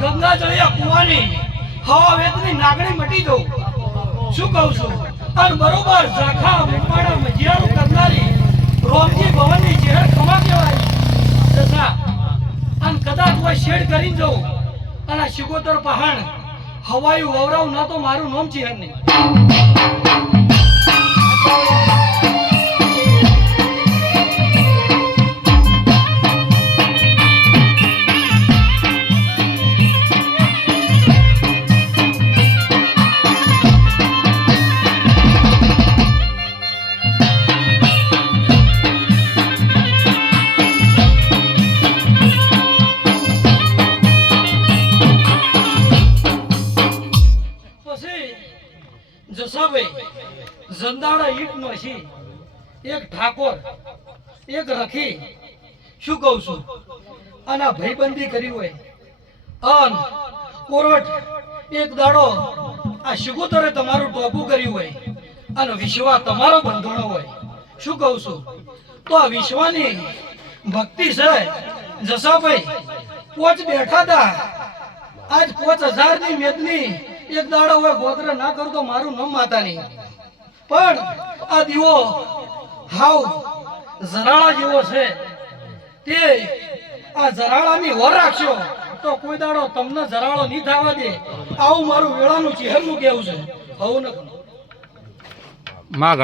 ગંગા જળિયા કુવાની, હવા વેદની નાગણી મટી દો શું કહું છું? અને બરોબર ઝાખા મુંબાડા મજિયાનું કરનારી રોમજી ભવનની જેર ખમા કહેવાય. જસા અને કદાચ હું શેડ કરીને જઉં અને શિકોતર પહાણ, હવાયું વવરાવ ન તો મારું નામ ચિહન નહીં. પછી જસાભાઈ જંદાળા ઈટ નો છે. એક ઠાકોર, એક રખી. શું કહું છું? અને આ ભાઈબંધી કરી હોય. અન, કોરટ, એક દાડો આ શિગોતરે તમારું ટોપું કર્યું હોય અને વિશ્વા તમારો બંધણો હોય. શું કહું છું? તો આ વિશ્વાની ભક્તિ છે. જસાભાઈ, પોચ બેઠા હતા આજ કોચ હજારની મેદની એક દાડો હોય ગોત્ર ના કરતો મારું નામ નહીં પણ આ દીવો હાવ જરાળા જેવો છે. તે આ જરાળાની વર રાખશો તો કોઈ દાડો તમને જરાળો નહીં થવા દે. આવું મારું વેળાનું ચહેરનું કેવું છે. હવું નથી માં